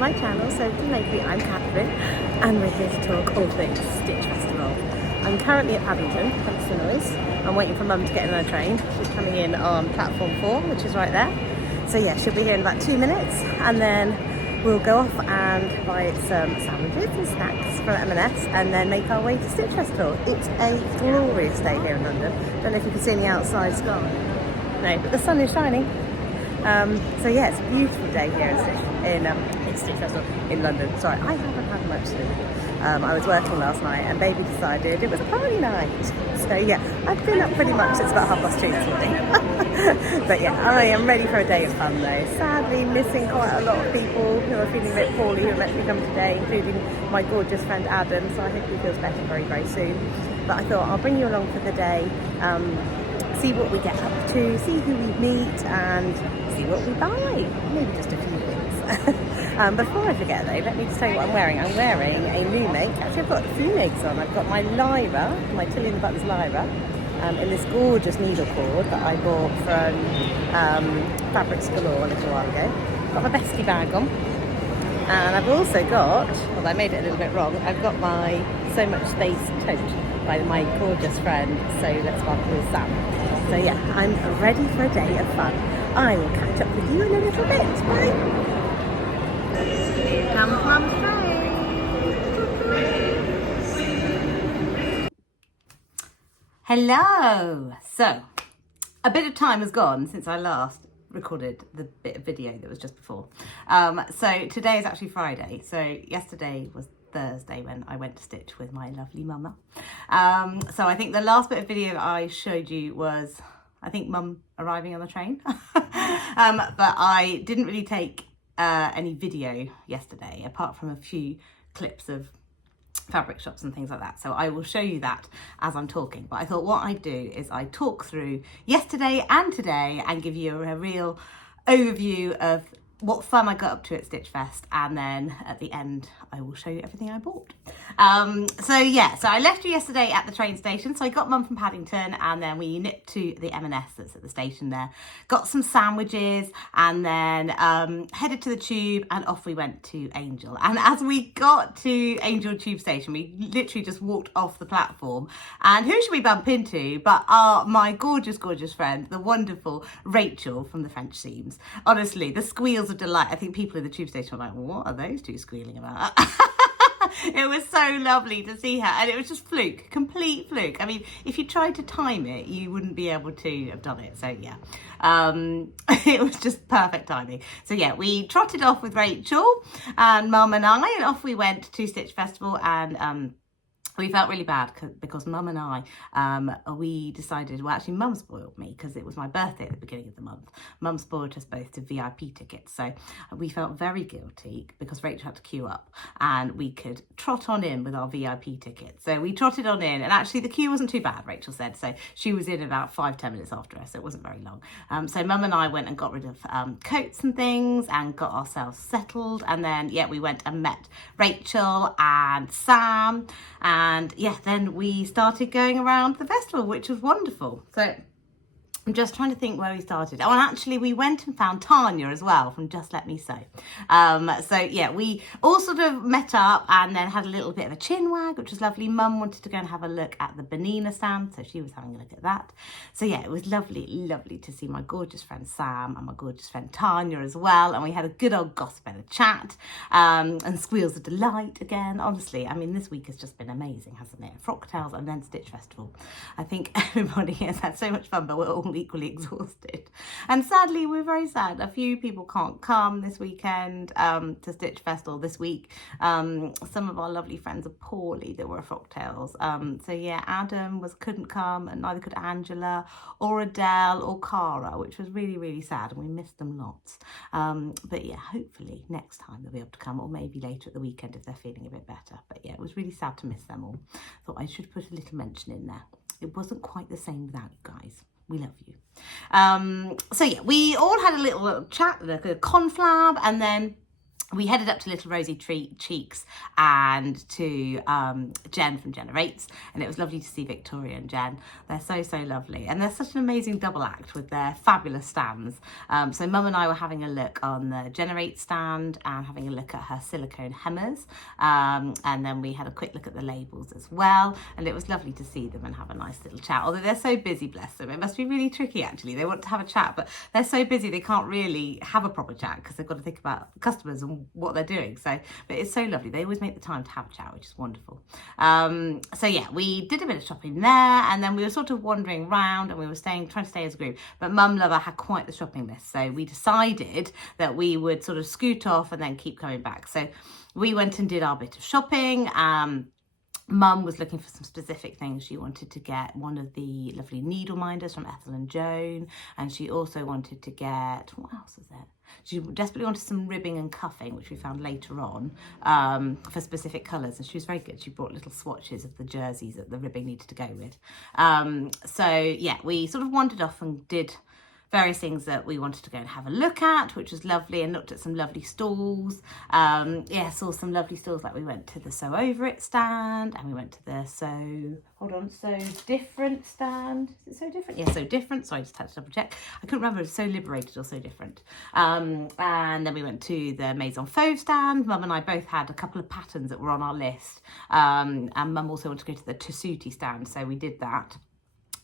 my channel. So lately I'm Katherine and we're here to talk all things Stitch Festival. I'm currently at Paddington, thanks to the noise. I'm waiting for Mum to get in on a train. She's coming in on platform 4, which is right there. So yeah, she'll be here in about 2 minutes and then we'll go off and buy some sandwiches and snacks from M&S and then make our way to Stitch Festival. It's a glorious day here in London. Don't know if you can see the outside sky. No, but the sun is shining. So yeah, it's a beautiful day here in Stitch Festival in London. Sorry, I haven't had much sleep. I was working last night and baby decided it was a party night. So yeah, I've been up pretty much since about 2:30 this morning. But yeah, I am ready for a day of fun though. Sadly missing quite a lot of people who are feeling a bit poorly who are meant to be coming today, including my gorgeous friend Adam, so I hope he feels better very, very soon. But I thought I'll bring you along for the day, see what we get up to, see who we meet and see what we buy. Maybe just a few things. Before I forget though, let me just tell you what I'm wearing. I'm wearing a new make. Actually I've got a few makes on. I've got my Lyra, my Tilly and the Buttons Lyra, in this gorgeous needle cord that I bought from Fabrics Galore a little while ago. Got my Bestie bag on. And I've also got, well I made it a little bit wrong, I've got my So Much Space tote by my gorgeous friend So Let's Sparkle with Sam. So yeah, I'm ready for a day of fun. I will catch up with you in a little bit. Bye! Hello! So, a bit of time has gone since I last recorded the bit of video that was just before. So today is actually Friday. So yesterday was Thursday when I went to Stitch with my lovely mama. So I think the last bit of video that I showed you was, I think Mum arriving on the train. But I didn't really take any video yesterday, apart from a few clips of fabric shops and things like that. So I will show you that as I'm talking. But I thought what I'd do is I talk through yesterday and today and give you a real overview of what fun I got up to at Stitch Fest, and then at the end I will show you everything I bought. So yeah, so I left you yesterday at the train station. So I got Mum from Paddington and then we nipped to the M&S that's at the station there, got some sandwiches and then headed to the tube and off we went to Angel. And as we got to Angel tube station, we literally just walked off the platform and who should we bump into but my gorgeous friend, the wonderful Rachael from the French Seams. Honestly, the squeals of delight. I think people in the tube station were like, what are those two squealing about? It was so lovely to see her and it was just fluke, complete fluke. I mean, if you tried to time it, you wouldn't be able to have done it. So yeah, it was just perfect timing. So yeah, we trotted off with Rachael and Mum and I, and off we went to Stitch Festival. And we felt really bad because Mum and I, we decided, well actually Mum spoiled me because it was my birthday at the beginning of the month. Mum spoiled us both to VIP tickets. So we felt very guilty because Rachel had to queue up and we could trot on in with our VIP tickets. So we trotted on in and actually the queue wasn't too bad, Rachel said. So she was in about 5-10 minutes after us, so it wasn't very long. So Mum and I went and got rid of coats and things and got ourselves settled. And then, yeah, we went and met Rachael and Sam. And yeah, then we started going around the festival, which was wonderful. So I'm just trying to think where we started. Oh, and actually we went and found Tania as well from Just Let Me Sew. So yeah, we all sort of met up and then had a little bit of a chin wag, which was lovely. Mum wanted to go and have a look at the Bournella stand, so she was having a look at that. So yeah, it was lovely to see my gorgeous friend Sam and my gorgeous friend Tania as well. And we had a good old gossip and a chat, and squeals of delight again. Honestly, I mean, this week has just been amazing, hasn't it? Frocktails and then Stitch Festival. I think everybody has had so much fun, but we're all equally exhausted. And sadly, we're very sad. A few people can't come this weekend to Stitch Festival this week. Some of our lovely friends are poorly that were Frocktails. So yeah, Adam couldn't come and neither could Angela or Adele or Cara, which was really sad and we missed them lots. But yeah, hopefully next time they'll be able to come, or maybe later at the weekend if they're feeling a bit better. But yeah, it was really sad to miss them all. Thought I should put a little mention in there. It wasn't quite the same without you guys. We love you. So yeah, we all had a little chat, like a conflab, and then we headed up to little Rosy Cheeks and to Jen from Jenerates, and it was lovely to see Victoria and Jen. They're so lovely, and they're such an amazing double act with their fabulous stands. So Mum and I were having a look on the Generates stand and having a look at her silicone hemmers, and then we had a quick look at the labels as well, and it was lovely to see them and have a nice little chat. Although they're so busy, bless them, it must be really tricky actually. They want to have a chat, but they're so busy they can't really have a proper chat because they've got to think about customers and what they're doing. So, but it's so lovely. They always make the time to have a chat, which is wonderful. So yeah, we did a bit of shopping there, and then we were sort of wandering around, and we were trying to stay as a group. But Mum Lover had quite the shopping list, so we decided that we would sort of scoot off and then keep coming back. So we went and did our bit of shopping. Mum was looking for some specific things. She wanted to get one of the lovely needle minders from Ethel and Joan, and she also wanted to get, what else was there? She desperately wanted some ribbing and cuffing, which we found later on, for specific colours, and she was very good. She brought little swatches of the jerseys that the ribbing needed to go with. So yeah, we sort of wandered off and did various things that we wanted to go and have a look at, which was lovely, and looked at some lovely stalls. Yeah, saw some lovely stalls, like we went to the Sew Over It stand, and we went to the So Different stand. Is it So Different? Yeah, So Different. Sorry, just had to double check. I couldn't remember if it was So Liberated or So Different. And then we went to the Maison Fauve stand. Mum and I both had a couple of patterns that were on our list. And Mum also wanted to go to the Tessuti stand, so we did that.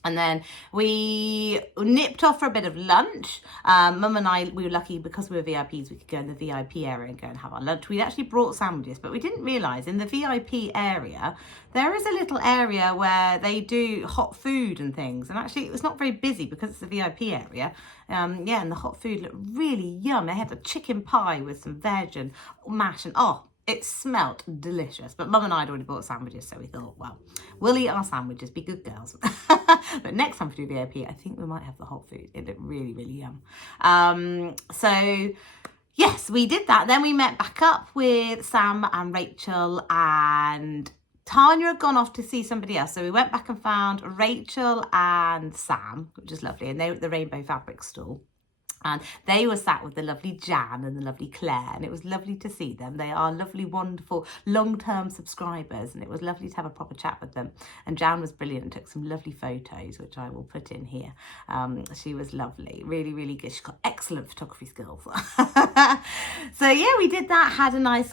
And then we nipped off for a bit of lunch. Mum and I, we were lucky because we were VIPs, we could go in the VIP area and go and have our lunch. We'd actually brought sandwiches, but we didn't realise in the VIP area, there is a little area where they do hot food and things. And actually it was not very busy because it's a VIP area. Yeah, and the hot food looked really yum. They had a chicken pie with some veg and mash, and it smelt delicious. But Mum and I had already bought sandwiches, so we thought, well, we'll eat our sandwiches, be good girls. But next time we do VIP, I think we might have the hot food. It looked really yum. So yes, we did that. Then we met back up with Sam and Rachael, and Tania had gone off to see somebody else. So we went back and found Rachael and Sam, which is lovely, and they were at the Rainbow Fabrics stall. And they were sat with the lovely Jan and the lovely Claire, and it was lovely to see them. They are lovely, wonderful, long-term subscribers, and it was lovely to have a proper chat with them. And Jan was brilliant and took some lovely photos, which I will put in here. She was lovely, really good. She's got excellent photography skills. So yeah, we did that, had a nice,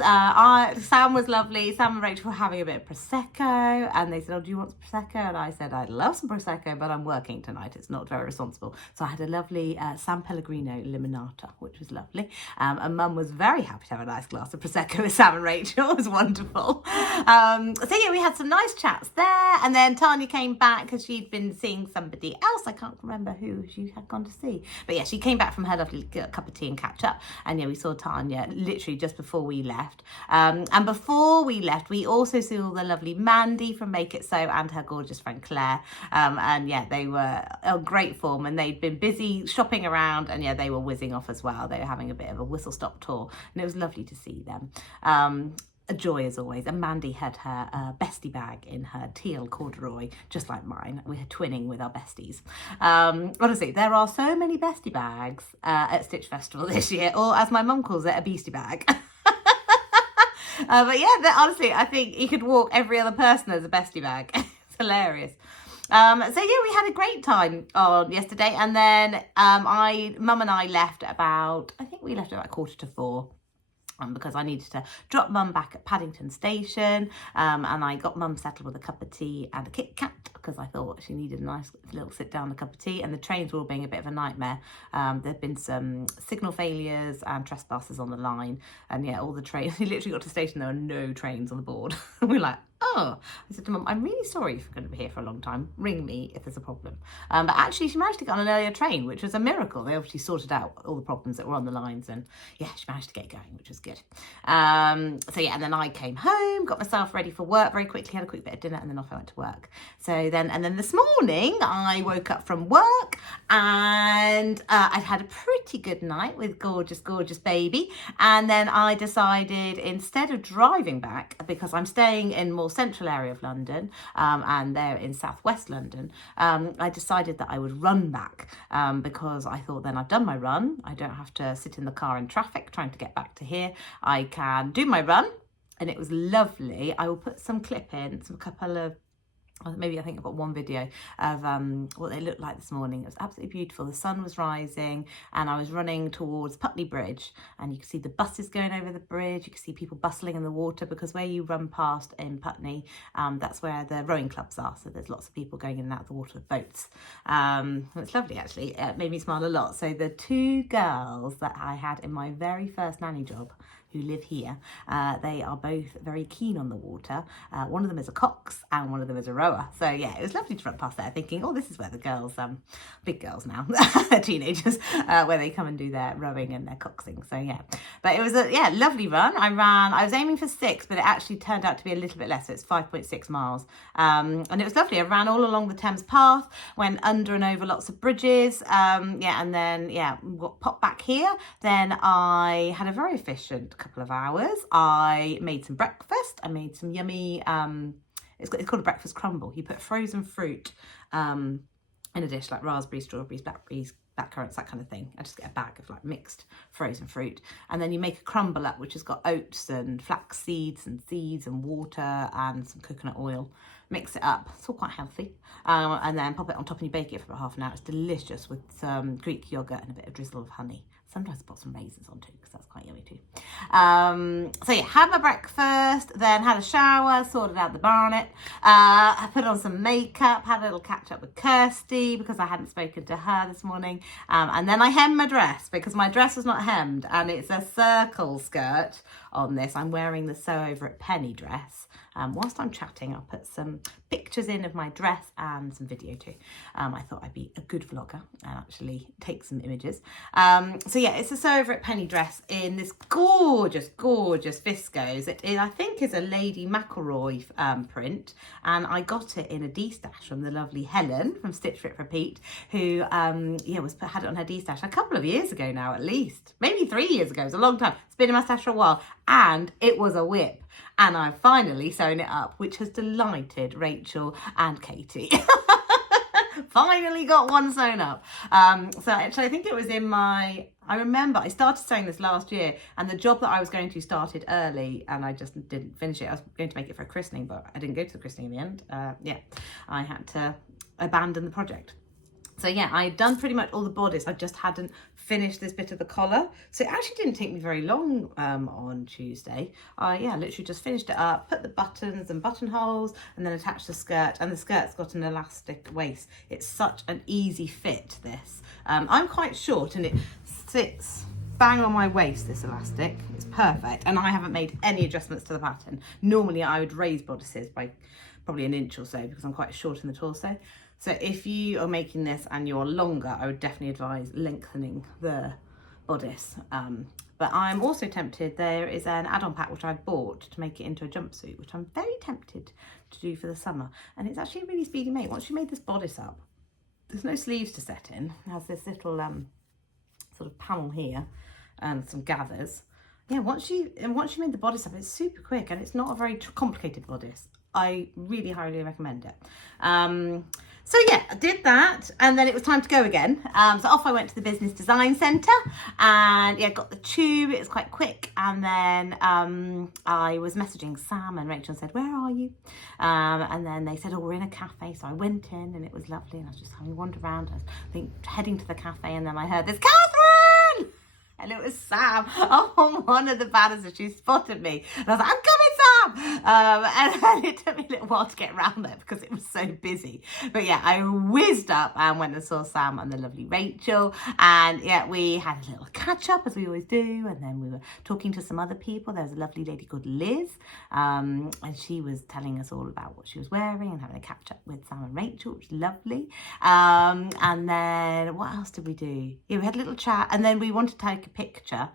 Sam was lovely. Sam and Rachel were having a bit of Prosecco, and they said, oh, do you want some Prosecco? And I said, I'd love some Prosecco, but I'm working tonight. It's not very responsible. So I had a lovely San Pellegrino limonata, which was lovely, and Mum was very happy to have a nice glass of Prosecco with Sam and Rachel. It was wonderful. So yeah, we had some nice chats there, and then Tania came back because she'd been seeing somebody else. I can't remember who she had gone to see, but yeah, she came back from her lovely cup of tea and catch up, and yeah, we saw Tania literally just before we left, and before we left we also saw the lovely Mandy from Make It So and her gorgeous friend Claire, and yeah, they were in great form, and they'd been busy shopping around, and yeah, they were whizzing off as well. They were having a bit of a whistle-stop tour, and it was lovely to see them. A joy as always. And Mandy had her Bestie bag in her teal corduroy, just like mine. We were twinning with our besties. Honestly, there are so many Bestie bags at Stitch Festival this year, or as my mum calls it, a beastie bag. But yeah, honestly, I think you could walk every other person as a Bestie bag. It's hilarious. So yeah, we had a great time on yesterday, and then Mum and I left about, I think we left about 3:45. Because I needed to drop Mum back at Paddington Station, and I got Mum settled with a cup of tea and a Kit Kat because I thought she needed a nice little sit down, a cup of tea, and the trains were all being a bit of a nightmare. There'd been some signal failures and trespassers on the line, and yeah, all the trains, we literally got to the station, there were no trains on the board. We were like, oh, I said to Mum, I'm really sorry if you're going to be here for a long time. Ring me if there's a problem. But actually, she managed to get on an earlier train, which was a miracle. They obviously sorted out all the problems that were on the lines, and yeah, she managed to get going, which was good. So yeah, and then I came home, got myself ready for work very quickly, had a quick bit of dinner, and then off I went to work. So then this morning I woke up from work, and I'd had a pretty good night with gorgeous baby, and then I decided, instead of driving back, because I'm staying in more central area of London, and they're in southwest London, I decided that I would run back because I thought then I've done my run. I don't have to sit in the car in traffic trying to get back to here. I can do my run, and it was lovely. I will put some clip in, some couple of, maybe I think I've got one video of what they looked like this morning. It was absolutely beautiful. The sun was rising and I was running towards Putney Bridge, and you could see the buses going over the bridge. You could see people bustling in the water, because where you run past in Putney, that's where the rowing clubs are. So there's lots of people going in and out of the water with boats. It's lovely, actually. It made me smile a lot. So the two girls that I had in my very first nanny job, who live here, they are both very keen on the water. One of them is a cox and one of them is a rower. So yeah, it was lovely to run past there thinking, oh, this is where the girls, big girls now, teenagers, where they come and do their rowing and their coxing. So yeah, but it was a lovely run. I was aiming for 6, but it actually turned out to be a little bit less. So it's 5.6 miles. And it was lovely. I ran all along the Thames path, went under and over lots of bridges. And then popped back here. Then I had a very efficient couple of hours. I made some breakfast. I made some yummy, it's called a breakfast crumble. You put frozen fruit in a dish, like raspberries, strawberries, blackberries, blackcurrants, that kind of thing. I just get a bag of like mixed frozen fruit, and then you make a crumble up which has got oats and flax seeds and water and some coconut oil. Mix it up. It's all quite healthy. And then pop it on top and you bake it for about half an hour. It's delicious with some Greek yogurt and a bit of drizzle of honey. Sometimes I put some raisins on too, because that's quite yummy too. So yeah, had my breakfast, then had a shower, sorted out the bonnet, I put on some makeup, had a little catch up with Kirsty because I hadn't spoken to her this morning. And then I hemmed my dress because my dress was not hemmed, and it's a circle skirt on this. I'm wearing the Sew Over It Penny dress. Whilst I'm chatting, I'll put some pictures in of my dress and some video too. I thought I'd be a good vlogger and actually take some images. So yeah, it's a Sew Over It Penny dress in this gorgeous, gorgeous viscose. It I think is a Lady McElroy print, and I got it in a D-stash from the lovely Helen from Stitch Rip Repeat, who had it on her D-stash a couple of years ago now, at least, maybe 3 years ago. It's a long time. It's been in my stash for a while, and it was a whip. And I've finally sewn it up, which has delighted Rachael and Katie. Finally got one sewn up. So actually, I think it was I remember I started sewing this last year, and the job that I was going to started early, and I just didn't finish it. I was going to make it for a christening, but I didn't go to the christening in the end. I had to abandon the project. So yeah, I'd done pretty much all the bodice. I just hadn't finished this bit of the collar. So it actually didn't take me very long on Tuesday. I literally just finished it up, put the buttons and buttonholes, and then attached the skirt. And the skirt's got an elastic waist. It's such an easy fit, this. I'm quite short, and it sits bang on my waist, this elastic. It's perfect. And I haven't made any adjustments to the pattern. Normally I would raise bodices by probably an inch or so because I'm quite short in the torso. So if you are making this and you're longer, I would definitely advise lengthening the bodice. But I'm also tempted, there is an add-on pack which I bought to make it into a jumpsuit, which I'm very tempted to do for the summer. And it's actually really speedy made. Once you made this bodice up, there's no sleeves to set in. It has this little sort of panel here and some gathers. Yeah, once you made the bodice up, it's super quick, and it's not a very complicated bodice. I really highly recommend it. So yeah, I did that, and then it was time to go again. So off I went to the Business Design Centre, and yeah, got the tube. It was quite quick, and then I was messaging Sam and Rachael and said, "Where are you?" And then they said, "Oh, we're in a cafe." So I went in, and it was lovely, and I was just having a wander around. I was heading to the cafe, and then I heard this, "Katherine!" And it was Sam on one of the banners, and she spotted me. And I was like, "I'm coming, Sam!" And it took me a little while to get around there because it was so busy. But yeah, I whizzed up and went and saw Sam and the lovely Rachael. And yeah, we had a little catch up as we always do. And then we were talking to some other people. There was a lovely lady called Liz. And she was telling us all about what she was wearing and having a catch up with Sam and Rachael, which was lovely. And then what else did we do? Yeah, we had a little chat, and then we wanted to take a picture.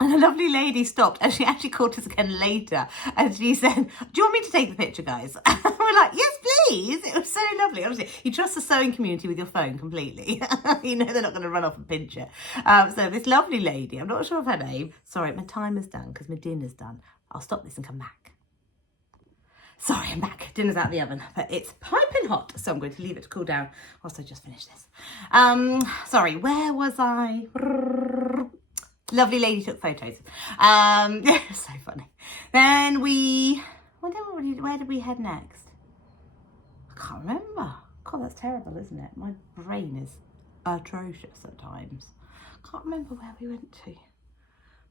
And a lovely lady stopped, and she actually called us again later, and she said, "Do you want me to take the picture, guys?" And we're like, "Yes, please." It was so lovely. Honestly, you trust the sewing community with your phone completely. You know they're not going to run off and pinch it. So this lovely lady, I'm not sure of her name. Sorry, my time is done because my dinner's done. I'll stop this and come back. Sorry, I'm back. Dinner's out of the oven, but it's piping hot, so I'm going to leave it to cool down whilst I just finish this. Sorry, where was I? Lovely lady took photos. So funny. Then where did we head next? I can't remember. God, that's terrible, isn't it? My brain is atrocious at times. Can't remember where we went to.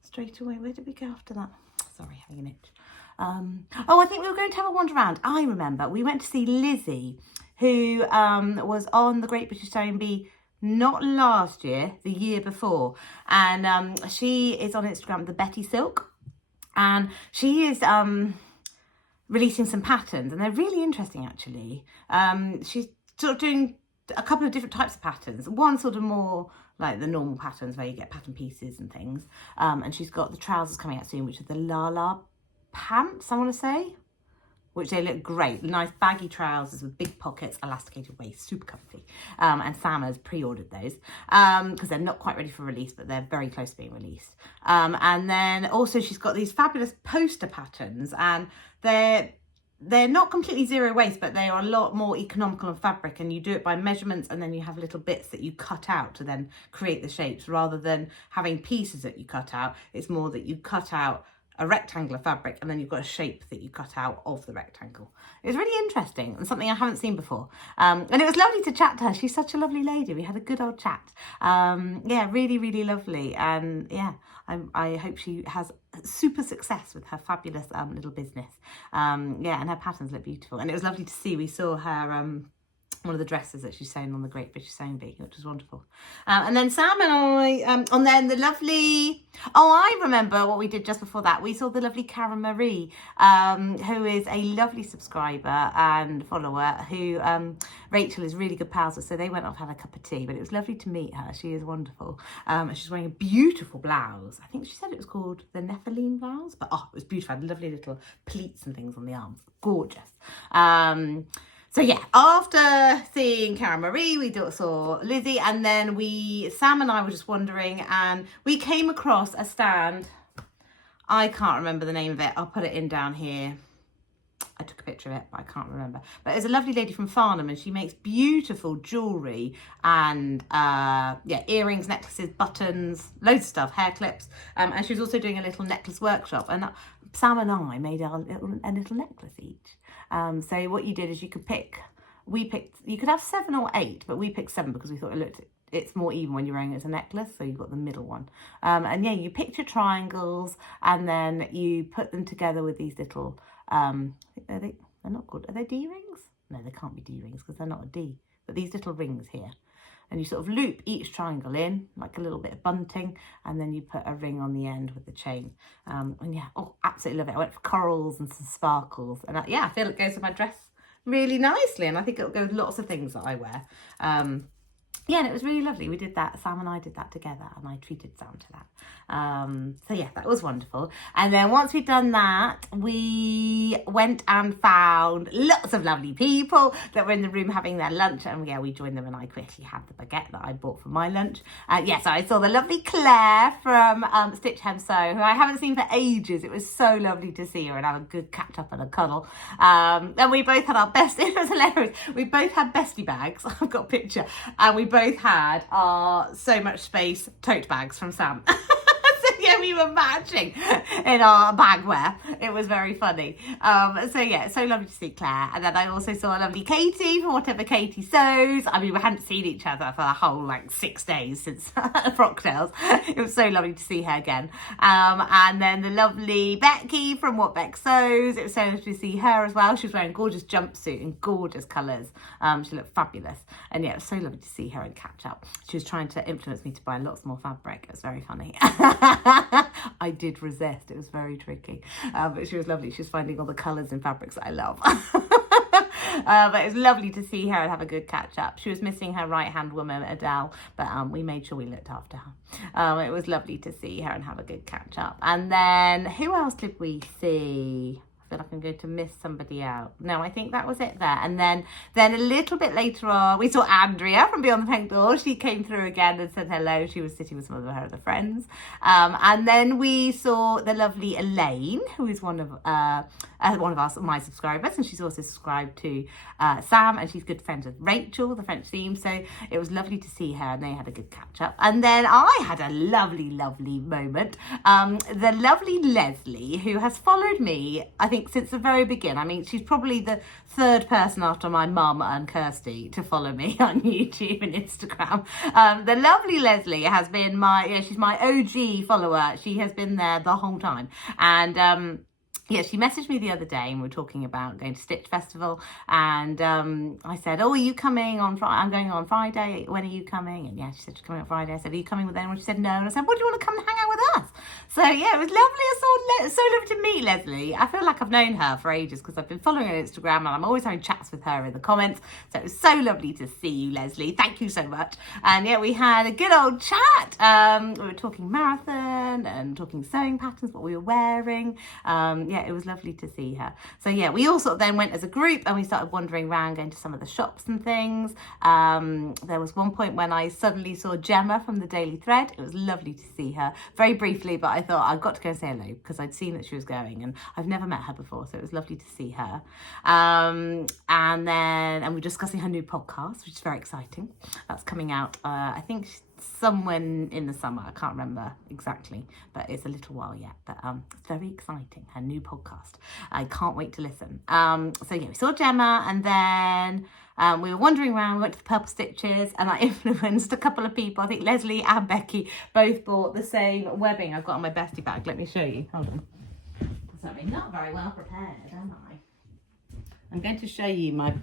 Straight away, where did we go after that? Sorry, having an itch. Oh, I think we were going to have a wander around. I remember we went to see Lizzie, who was on the Great British Sewing Bee not last year, the year before. And she is on Instagram, the Betty Silk. And she is releasing some patterns, and they're really interesting, actually. She's sort of doing a couple of different types of patterns. One sort of more like the normal patterns where you get pattern pieces and things. And she's got the trousers coming out soon, which are the Lala pants, I want to say, which they look great. Nice baggy trousers with big pockets, elasticated waist, super comfy. And Sam has pre-ordered those because they're not quite ready for release, but they're very close to being released. And then also she's got these fabulous poster patterns, and they're not completely zero waste, but they are a lot more economical on fabric, and you do it by measurements, and then you have little bits that you cut out to then create the shapes, rather than having pieces that you cut out. It's more that you cut out a rectangular fabric and then you've got a shape that you cut out of the rectangle. It was really interesting and something I haven't seen before. And it was lovely to chat to her. She's such a lovely lady. We had a good old chat. Yeah, really, really lovely. And yeah, I hope she has super success with her fabulous little business. Yeah, and her patterns look beautiful. And it was lovely to see. We saw her one of the dresses that she's sewn on the Great British Sewing Bee, which was wonderful. And then Sam and I, and then the lovely, I remember what we did just before that. We saw the lovely Karen Marie, who is a lovely subscriber and follower, who Rachael is really good pals with, so they went off, had a cup of tea, but it was lovely to meet her. She is wonderful. She's wearing a beautiful blouse. I think she said it was called the Nephilim blouse, but it was beautiful. Had lovely little pleats and things on the arms. Gorgeous. So yeah, after seeing Karen Marie, we saw Lizzie, and then Sam and I were just wandering, and we came across a stand. I can't remember the name of it. I'll put it in down here. I took a picture of it, but I can't remember. But there's a lovely lady from Farnham, and she makes beautiful jewellery and earrings, necklaces, buttons, loads of stuff, hair clips. And she was also doing a little necklace workshop, and Sam and I made a little necklace each. So what you did is you could you could have 7 or 8, but we picked 7 because we thought it's more even when you're wearing it as a necklace, so you've got the middle one. And yeah, you picked your triangles, and then you put them together with these little, they're not called, are they D-rings? No, they can't be D-rings because they're not a D, but these little rings here. And you sort of loop each triangle in, like a little bit of bunting, and then you put a ring on the end with the chain. And yeah, absolutely love it. I went for corals and some sparkles. And yeah, I feel it goes with my dress really nicely. And I think it'll go with lots of things that I wear. Yeah, and it was really lovely. We did that. Sam and I did that together, and I treated Sam to that. So yeah, that was wonderful. And then once we'd done that, we went and found lots of lovely people that were in the room having their lunch. And yeah, we joined them, and I quickly had the baguette that I bought for my lunch. Yes, I saw the lovely Claire from Stitch Hem Sew, who I haven't seen for ages. It was so lovely to see her and have a good catch up and a cuddle. And we both had our best, it was hilarious. We both had Bestie bags. I've got a picture. And we both had our So Much Space tote bags from Sam. So yeah, we were matching in our bagwear. It was very funny. So yeah, so lovely to see Claire. And then I also saw a lovely Katie from Whatever Katie Sews. I mean, we hadn't seen each other for the whole 6 days since Frocktails. It was so lovely to see her again. And then the lovely Becki from What Beck Sews. It was so lovely to see her as well. She was wearing a gorgeous jumpsuit in gorgeous colours. She looked fabulous. And yeah, it was so lovely to see her and catch up. She was trying to influence me to buy lots more fabric. It was very funny. I did resist. It was very tricky. But she was lovely. She was finding all the colours and fabrics that I love. But it was lovely to see her and have a good catch up. She was missing her right-hand woman, Adele, but we made sure we looked after her. It was lovely to see her and have a good catch up. And then who else did we see? I feel like I'm going to miss somebody out. No, I think that was it there. And then a little bit later on, we saw Andrea from Beyond the Pink Door. She came through again and said hello. She was sitting with some of her other friends. And then we saw the lovely Elaine, who is one of one of my subscribers, and she's also subscribed to Sam, and she's good friends with Rachael, the French theme. So it was lovely to see her, and they had a good catch up. And then I had a lovely moment. The lovely Leslie, who has followed me, I think, since the very beginning. I mean, she's probably the third person after my mum and Kirsty to follow me on YouTube and Instagram. The lovely Leslie has been she's my OG follower. She has been there the whole time. And yeah, she messaged me the other day and we were talking about going to Stitch Festival, and I said, oh, are you coming on Friday? I'm going on Friday. When are you coming? And yeah, she said she's coming on Friday. I said, are you coming with anyone? She said no. And I said, well, do you want to come and hang out with us? So yeah, it was lovely. So lovely to meet Leslie. I feel like I've known her for ages because I've been following her on Instagram and I'm always having chats with her in the comments. So it was so lovely to see you, Leslie. Thank you so much. And yeah, we had a good old chat. We were talking marathon and talking sewing patterns, what we were wearing. Yeah, it was lovely to see her. So yeah, we all sort of then went as a group and we started wandering around, going to some of the shops and things. There was one point when I suddenly saw Gemma from the Daily Thread. It was lovely to see her, very briefly, but I thought I've got to go and say hello because I'd seen that she was going and I've never met her before, so it was lovely to see her. And we're discussing her new podcast, which is very exciting. That's coming out, I think, somewhere in the summer. I can't remember exactly, but it's a little while yet. But it's very exciting, her new podcast. I can't wait to listen. So yeah, we saw Gemma, and then we were wandering around. We went to the Purple Stitches, and I influenced a couple of people. I think Leslie and Becki both bought the same webbing I've got on my Bestie bag. Let me show you. Hold on. Sorry, not very well prepared, am I? I'm going to show you my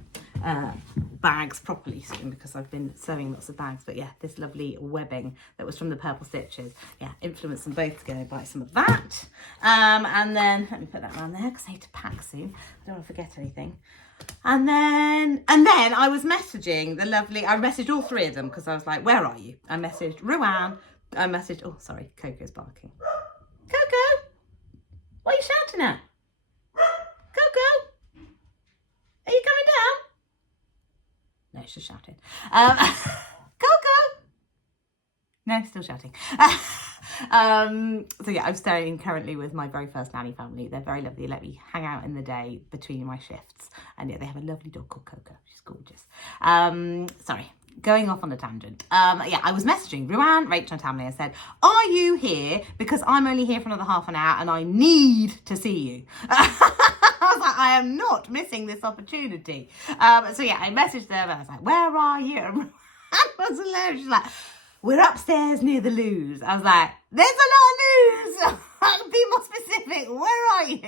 bags properly soon because I've been sewing lots of bags. But yeah, this lovely webbing that was from the Purple Stitches. Yeah, influenced them both to go buy some of that. And then, let me put that around there because I need to pack soon. I don't want to forget anything. And then I was messaging the lovely, I messaged all three of them because I was like, where are you? I messaged Ruan. I messaged, oh, sorry, Coco's barking. Coco, what are you shouting at? Coco? Are you coming down? No, she's shouting. Coco! No, still shouting. So yeah, I'm staying currently with my very first nanny family. They're very lovely. They let me hang out in the day between my shifts. And yeah, they have a lovely dog called Coco. She's gorgeous. Sorry, going off on a tangent. Yeah, I was messaging Ruan, Rachael and Tamlyn and said, are you here? Because I'm only here for another half an hour and I need to see you. I was like, I am not missing this opportunity. So yeah, I messaged them and I was like, where are you? And Ruan was hilarious. She's like, we're upstairs near the loos. I was like, there's a lot of loos. Be more specific. Where are you?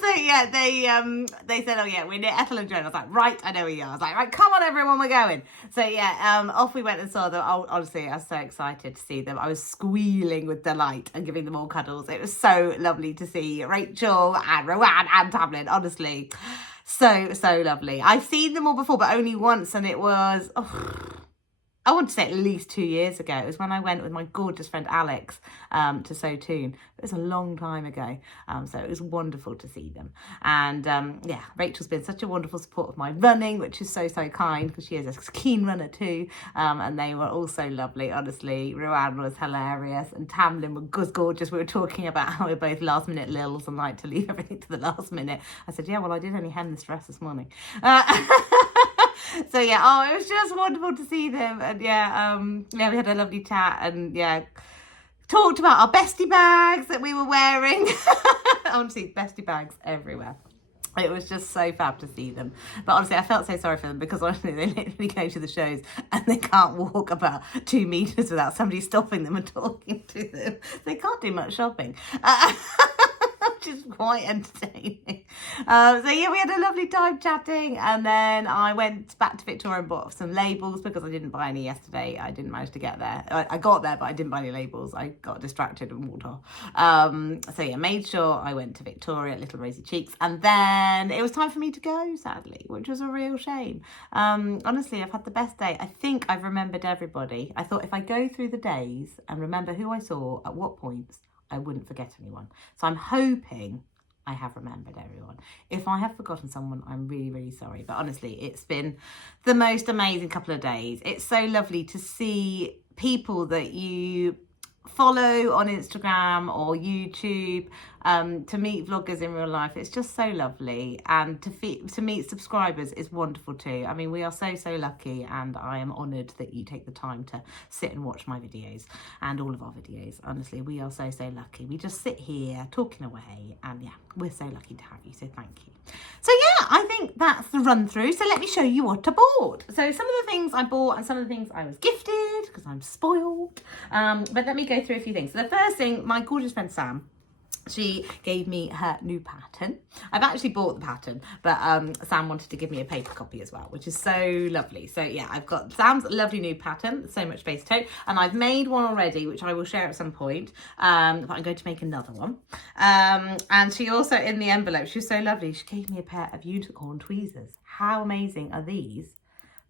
So yeah, they said, oh yeah, we're near Ethel and Joan. I was like, right, I know where you are. I was like, right, come on everyone, we're going. So yeah, off we went and saw them. Honestly, I was so excited to see them. I was squealing with delight and giving them all cuddles. It was so lovely to see Rachael and Ruan and Tamlyn, honestly. So lovely. I've seen them all before, but only once, and it was, I want to say at least 2 years ago. It was when I went with my gorgeous friend Alex to Sew Toon. It was a long time ago. So it was wonderful to see them. And yeah, Rachel's been such a wonderful support of my running, which is so kind because she is a keen runner too. And they were also lovely, honestly. Ruan was hilarious and Tamlyn was gorgeous. We were talking about how we're both last minute lils and like to leave everything to the last minute. I said, yeah, well, I did only hem this dress this morning. So yeah, it was just wonderful to see them, and yeah, we had a lovely chat, and yeah, talked about our Bestie bags that we were wearing. Honestly, Bestie bags everywhere. It was just so fab to see them. But honestly, I felt so sorry for them because honestly, they literally go to the shows and they can't walk about 2 meters without somebody stopping them and talking to them. They can't do much shopping. Which is quite entertaining. So yeah, we had a lovely time chatting, and then I went back to Victoria and bought some labels because I didn't buy any yesterday. I didn't manage to get there. I got there, but I didn't buy any labels. I got distracted and walked off. So yeah, made sure I went to Victoria, Little Rosy Cheeks, and then it was time for me to go, sadly, which was a real shame. Honestly, I've had the best day. I think I've remembered everybody. I thought if I go through the days and remember who I saw at what points, I wouldn't forget anyone. So I'm hoping I have remembered everyone. If I have forgotten someone, I'm really sorry. But honestly, it's been the most amazing couple of days. It's so lovely to see people that you follow on Instagram or YouTube, to meet vloggers in real life. It's just so lovely, and to meet subscribers is wonderful too. I mean, we are so lucky, and I am honoured that you take the time to sit and watch my videos and all of our videos. Honestly, we are so lucky. We just sit here talking away, and yeah, we're so lucky to have you, so thank you. So yeah, I think that's the run through. So let me show you what I bought. So some of the things I bought and some of the things I was gifted, because I'm spoiled. But let me go through a few things. So the first thing, my gorgeous friend Sam, she gave me her new pattern. I've actually bought the pattern, but Sam wanted to give me a paper copy as well, which is so lovely. So yeah, I've got Sam's lovely new pattern, So Much Space Tote, and I've made one already, which I will share at some point, but I'm going to make another one. And she also, in the envelope, she was so lovely, she gave me a pair of unicorn tweezers. How amazing are these?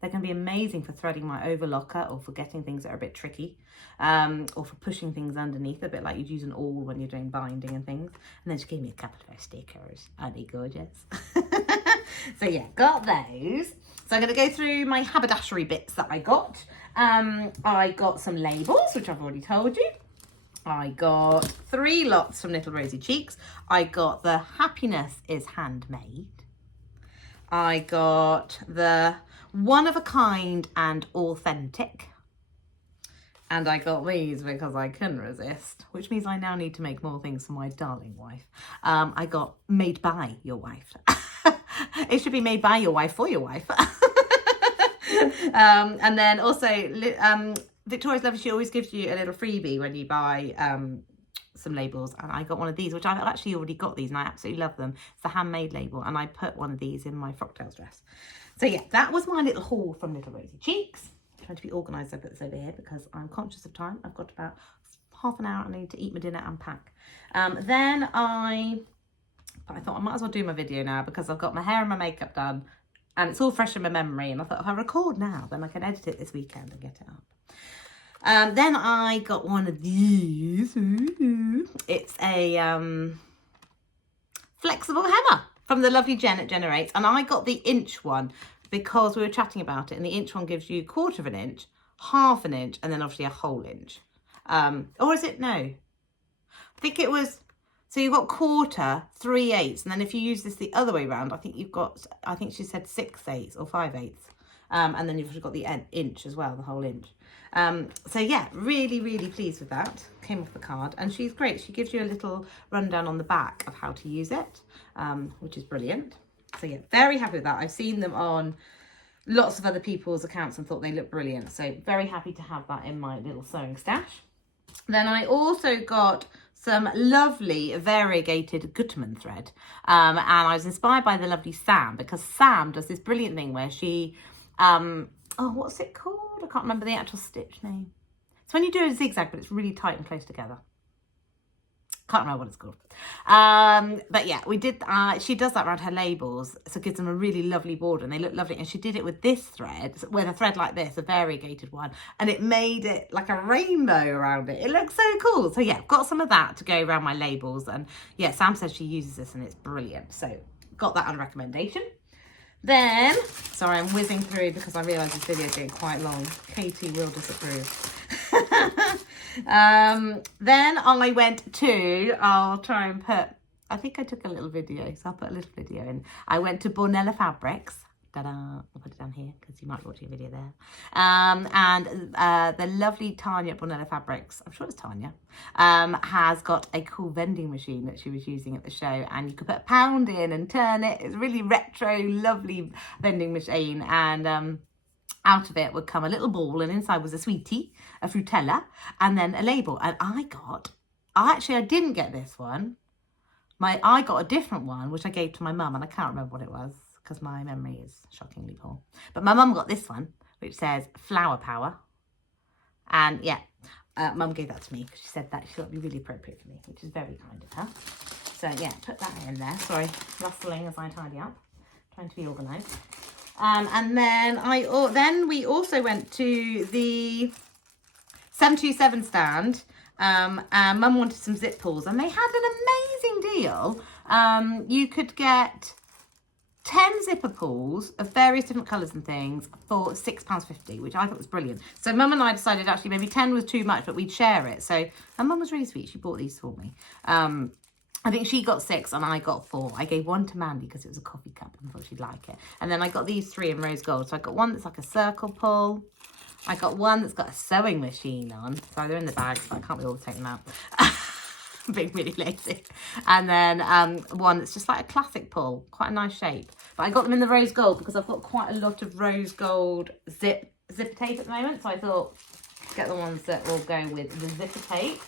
They're going to be amazing for threading my overlocker, or for getting things that are a bit tricky, or for pushing things underneath, a bit like you'd use an awl when you're doing binding and things. And then she gave me a couple of her stickers. Aren't they gorgeous? So yeah, got those. So I'm going to go through my haberdashery bits that I got. I got some labels, which I've already told you. I got 3 lots from Little Rosy Cheeks. I got the Happiness is Handmade. I got the One of a Kind and Authentic. And I got these because I couldn't resist, which means I now need to make more things for my darling wife. I got Made by Your Wife. It should be Made by Your Wife for your wife. And then also, Victoria's Lovely, she always gives you a little freebie when you buy some labels, and I got one of these, which I've actually already got these, and I absolutely love them. It's the handmade label, and I put one of these in my frocktails dress. So yeah, that was my little haul from Little Rosy Cheeks. I'm trying to be organised. I put this over here because I'm conscious of time. I've got about half an hour. I need to eat my dinner and pack. Then I thought I might as well do my video now, because I've got my hair and my makeup done, and it's all fresh in my memory. And I thought, if I record now, then I can edit it this weekend and get it up. Then I got one of these. It's a flexible hammer from the lovely Jen at Jenerates, and I got the inch one because we were chatting about it, and the inch one gives you 1/4 of an inch, 1/2 an inch, and then obviously a whole inch. Or is it? No, I think it was. So you've got 1/4, 3/8, and then if you use this the other way around, I think you've got, I think she said 6/8 or 5/8. And then you've got the inch as well, the whole inch. So yeah, really pleased with that. Came off the card, and she's great. She gives you a little rundown on the back of how to use it, which is brilliant. So yeah, very happy with that. I've seen them on lots of other people's accounts and thought they look brilliant. So very happy to have that in my little sewing stash. Then I also got some lovely variegated Gutmann thread. And I was inspired by the lovely Sam, because Sam does this brilliant thing where she, oh, what's it called? I can't remember the actual stitch name. It's when you do a zigzag, but it's really tight and close together. Can't remember what it's called. But yeah, we did, she does that around her labels. So it gives them a really lovely border, and they look lovely. And she did it with this thread, with a thread like this, a variegated one. And it made it like a rainbow around it. It looks so cool. So yeah, got some of that to go around my labels. And yeah, Sam says she uses this and it's brilliant. So got that on recommendation. Then, sorry, I'm whizzing through because I realise this video is getting quite long. Katie will disapprove. Then I went to, I'll try and put, I think I took a little video, so I'll put a little video in. I went to Bournella Fabrics. Ta-da! I'll put it down here because you might be watching a video there. And the lovely Tania at Bournella Fabrics, I'm sure it's Tania, has got a cool vending machine that she was using at the show, and you could put £1 in and turn it. It's a really retro, lovely vending machine, and out of it would come a little ball, and inside was a sweetie, a frutella, and then a label. And I didn't get this one. I got a different one, which I gave to my mum, and I can't remember what it was because my memory is shockingly poor. But my mum got this one, which says Flower Power. And yeah, mum gave that to me because she said that she thought it would be really appropriate for me, which is very kind of her. So yeah, put that in there. Sorry, rustling as I tidy up, trying to be organised. And then we also went to the 727 stand, and mum wanted some zip pulls, and they had an amazing deal. You could get 10 zipper pulls of various different colours and things for £6.50, which I thought was brilliant. So Mum and I decided actually maybe 10 was too much, but we'd share it. So, and Mum was really sweet. She bought these for me. I think she got 6 and I got 4. I gave one to Mandy because it was a coffee cup and thought she'd like it. And then I got these 3 in rose gold. So I got one that's like a circle pull. I got one that's got a sewing machine on. So they're in the bag, so I can't be all taking them out. Being really lazy. And then one that's just like a classic pull, quite a nice shape. But I got them in the rose gold because I've got quite a lot of rose gold zip tape at the moment. So I thought, get the ones that will go with the zipper tape.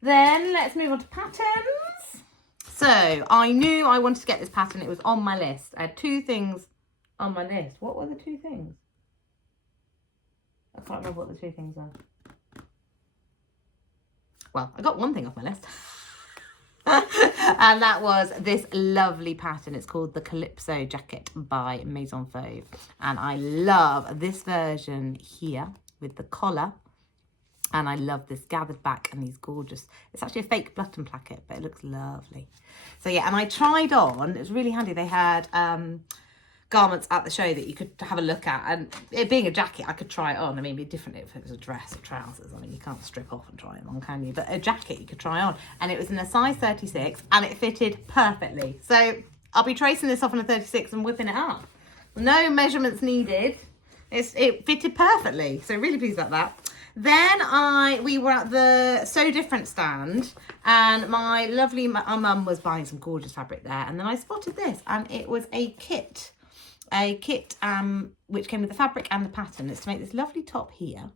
Then let's move on to patterns. So I knew I wanted to get this pattern. It was on my list. I had 2 things on my list. What were the 2 things? I can't remember what the 2 things are. Well, I got one thing off my list. And that was this lovely pattern. It's called the Calypso Jacket by Maison Fauve. And I love this version here with the collar. And I love this gathered back and these gorgeous, it's actually a fake button placket, but it looks lovely. So yeah, and I tried on, it was really handy. They had garments at the show that you could have a look at, and it being a jacket, I could try it on. I mean, it'd be different if it was a dress or trousers. I mean, you can't strip off and try it on, can you? But a jacket you could try on, and it was in a size 36 and it fitted perfectly. So I'll be tracing this off on a 36 and whipping it up. No measurements needed. It fitted perfectly. So really pleased about that. Then we were at the So Different stand, and my lovely mum was buying some gorgeous fabric there, and then I spotted this, and it was a kit which came with the fabric and the pattern. It's to make this lovely top here,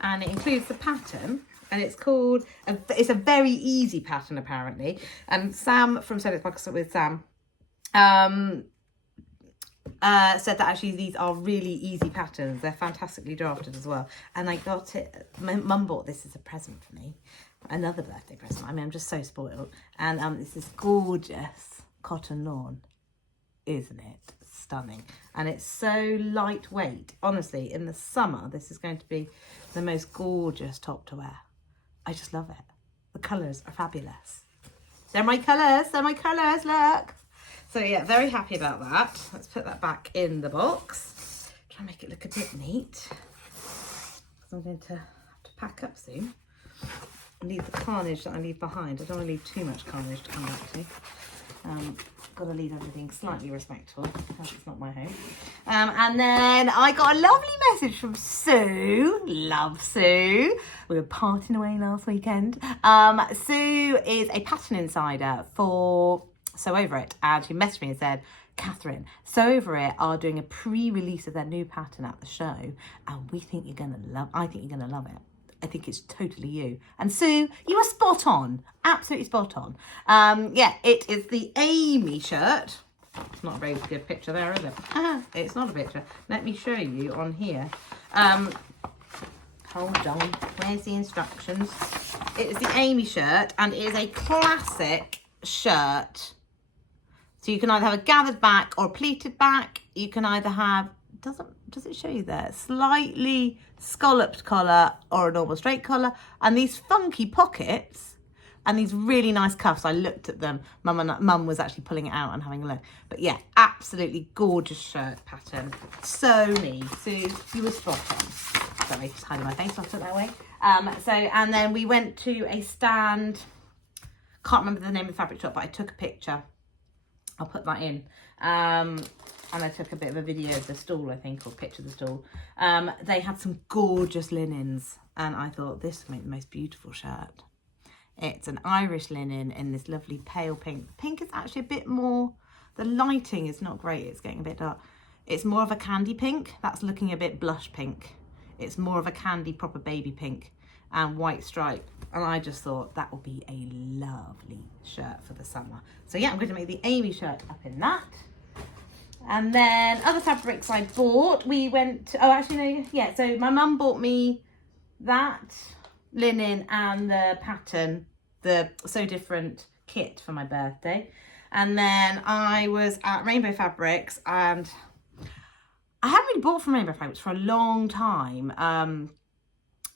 and it includes the pattern, and it's called it's a very easy pattern apparently. And Sam from So Different with Sam said that actually these are really easy patterns. They're fantastically drafted as well. And I got it, my mum bought this as a present for me, another birthday present. I mean, I'm just so spoiled. And this is gorgeous cotton lawn, isn't it? Stunning. And it's so lightweight. Honestly, in the summer, this is going to be the most gorgeous top to wear. I just love it. The colours are fabulous. They're my colours, look. So yeah, very happy about that. Let's put that back in the box. Try and make it look a bit neat. Because I'm going to have to pack up soon. I need the carnage that I leave behind. I don't want to leave too much carnage to come back to. Got to leave everything slightly respectful because it's not my home. And then I got a lovely message from Sue. Love Sue. We were partying away last weekend. Sue is a pattern insider for So Over It, and she messaged me and said, Katherine, So Over It are doing a pre-release of their new pattern at the show, and I think you're gonna love it. I think it's totally you. And Sue, you are spot on, absolutely spot on. Yeah, it is the Amy shirt. It's not a very good picture there, is it? It's not a picture. Let me show you on here. Hold on, where's the instructions? It is the Amy shirt, and it is a classic shirt. So you can either have a gathered back or a pleated back. You can either have, does it show you there? Slightly scalloped collar or a normal straight collar. And these funky pockets and these really nice cuffs. I looked at them. Mum was actually pulling it out and having a look. But yeah, absolutely gorgeous shirt pattern. So neat. Sue, you were spot on. Sorry, just hiding my face, I'll put it that way. And then we went to a stand. Can't remember the name of the fabric shop, but I took a picture. I'll put that in. And I took a bit of a video of the stall, I think, or picture of the stall. They had some gorgeous linens, and I thought this would make the most beautiful shirt. It's an Irish linen in this lovely pale pink. Pink is actually a bit more, the lighting is not great, it's getting a bit dark. It's more of a candy pink. That's looking a bit blush pink. It's more of a candy, proper baby pink and white stripe. And I just thought that would be a lovely shirt for the summer. So yeah, I'm going to make the Amy shirt up in that. And then other fabrics I bought, we went to, oh actually no, yeah, so my mum bought me that linen and the pattern, the So Different kit for my birthday. And then I was at Rainbow Fabrics, and I haven't really bought from Rainbow Fabrics for a long time.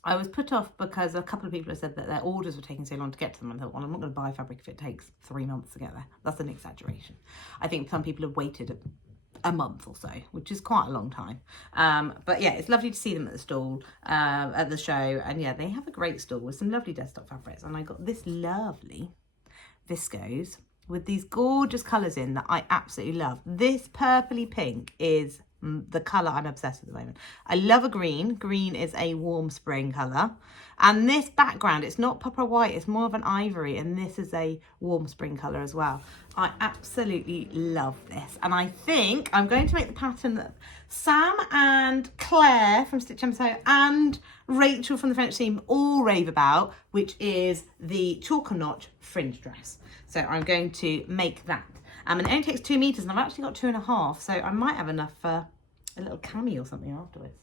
I was put off because a couple of people have said that their orders were taking so long to get to them. And I thought, well, I'm not going to buy fabric if it takes 3 months to get there. That's an exaggeration. I think some people have waited a month or so, which is quite a long time. But yeah, it's lovely to see them at the stall, at the show. And yeah, they have a great stall with some lovely desktop fabrics. And I got this lovely viscose with these gorgeous colours in that I absolutely love. This purpley pink is the colour I'm obsessed with at the moment. I love a green. Green is a warm spring colour. And this background, it's not proper white, it's more of an ivory, and this is a warm spring colour as well. I absolutely love this. And I think I'm going to make the pattern that Sam and Claire from Stitch Sew and Rachael from the French team all rave about, which is the chalk and notch fringe dress. So I'm going to make that. And it only takes 2 meters, and I've actually got 2.5, so I might have enough for a little cami or something afterwards.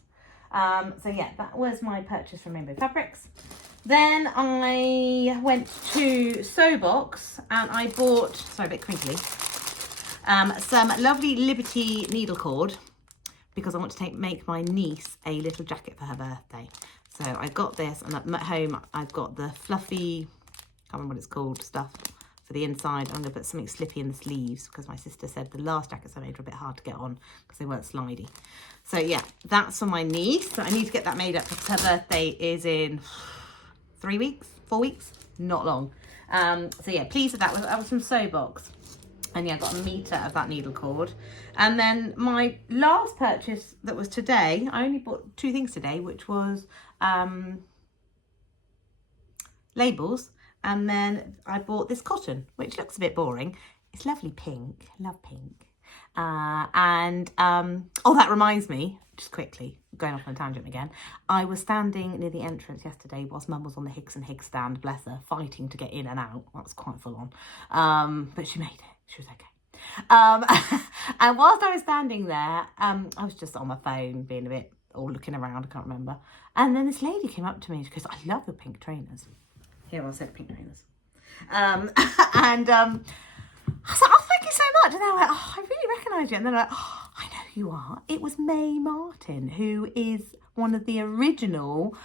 So yeah, that was my purchase from Rainbow Fabrics. Then I went to Sew Box and I bought, sorry, a bit crinkly, some lovely Liberty needle cord because I want to make my niece a little jacket for her birthday. So I got this, and at home I've got the fluffy, can't remember what it's called, stuff for the inside. I'm going to put something slippy in the sleeves because my sister said the last jackets I made were a bit hard to get on because they weren't slidey. So yeah, that's for my niece. So I need to get that made up because her birthday is in 3 weeks, 4 weeks, not long. So yeah, pleased with that. That was from Sew Box. And yeah, I got a meter of that needle cord. And then my last purchase that was today, I only bought 2 things today, which was labels. And then I bought this cotton, which looks a bit boring. It's lovely pink, love pink. Oh, that reminds me, just quickly, going off on a tangent again. I was standing near the entrance yesterday whilst Mum was on the Higgs and Higgs stand, bless her, fighting to get in and out. That was quite full on. But she made it. She was okay. And whilst I was standing there, I was just on my phone, being a bit, or looking around, I can't remember. And then this lady came up to me, she goes, I love your pink trainers. Here, I said pink trainers. I was like, oh, thank you so much. And they were like, oh, I really recognise you. And they're like, oh, I know who you are. It was May Martin, who is one of the original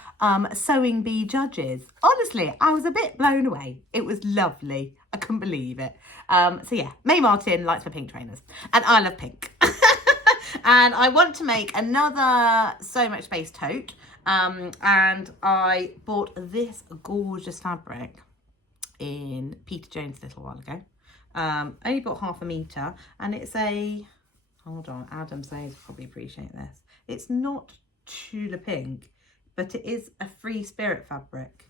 Sewing Bee judges. Honestly, I was a bit blown away. It was lovely. I couldn't believe it. So yeah, May Martin likes my pink trainers. And I love pink. And I want to make another So Much Space tote. And I bought this gorgeous fabric in Peter Jones a little while ago. Only bought 1/2 meter, and it's a, hold on, Adam says probably appreciate this. It's not Tula Pink, but it is a Free Spirit fabric.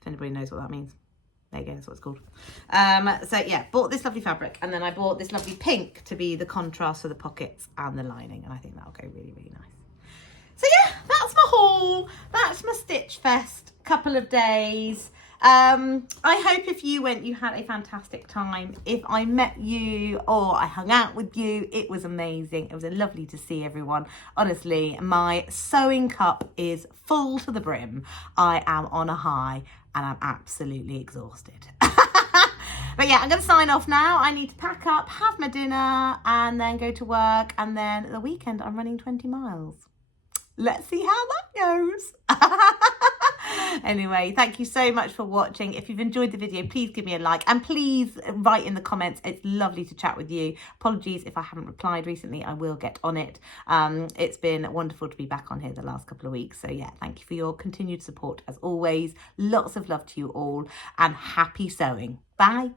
If anybody knows what that means. There you go, that's what it's called. So yeah, bought this lovely fabric, and then I bought this lovely pink to be the contrast for the pockets and the lining, and I think that'll go really, really nice. So yeah, that's my haul. That's my Stitch Fest couple of days. I hope if you went, you had a fantastic time. If I met you or I hung out with you, it was amazing. It was lovely to see everyone. Honestly, my sewing cup is full to the brim. I am on a high and I'm absolutely exhausted. But yeah, I'm going to sign off now. I need to pack up, have my dinner, and then go to work. And then the weekend, I'm running 20 miles. Let's see how that goes. Anyway, thank you so much for watching. If you've enjoyed the video, please give me a like, and please write in the comments. It's lovely to chat with you. Apologies if I haven't replied recently. I will get on it. It's been wonderful to be back on here the last couple of weeks. So yeah, thank you for your continued support as always. Lots of love to you all, and happy sewing. Bye.